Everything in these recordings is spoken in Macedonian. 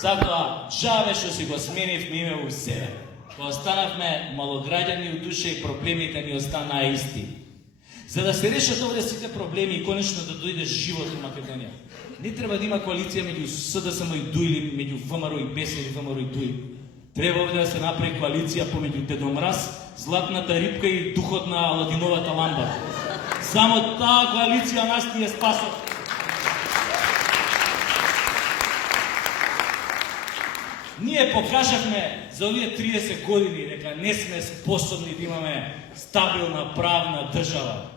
Затоа, джабе што си го сменивме име у себе. Кога останавме малограѓани у душа и проблемите ни останаа исти. За да се решат овде сите проблеми и конечно да дојде живот у Македонија, не треба да има коалиција меѓу СДСМ и ДУИ или меѓу ВМРО и БЕС или ВМРО и ДУИ. Треба овде да се направи коалиција помеѓу Дедо Мраз, Златната рибка и духот на Аладиновата ламба. Само таа коалиција нас ни е спасот. Ние покажавме за овие 30 години дека не сме способни да имаме стабилна правна држава.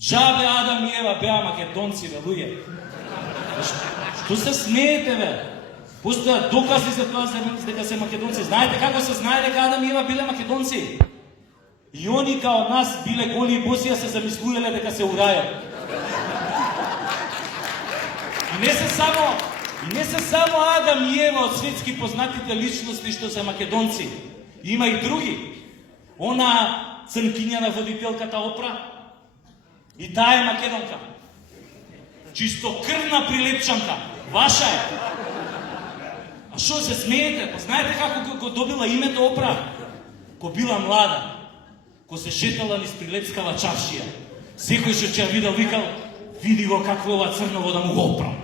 Джабе Адам и Ева беа македонци, бе, луѓе. Што се смеете, бе? Постојат докази за тоа дека се македонци. Знаете како се знае дека Адам и Ева биле македонци? И они као нас биле голи и боси, а се замислувале дека се у рајот. И не се само Адам и Ева од светски познатите личности што се македонци. Има и други. Она црнкиња на водителката Опра, и таа е македонка. Чистокрвна прилепчанка. Ваша е. А што се смеете? Знаете како го добила името Опра? Ко била млада. Ко се шетала низ Прилепскава чаршија. Секој што ќе ја видел, викал, види го какво ова црново да му го опрам.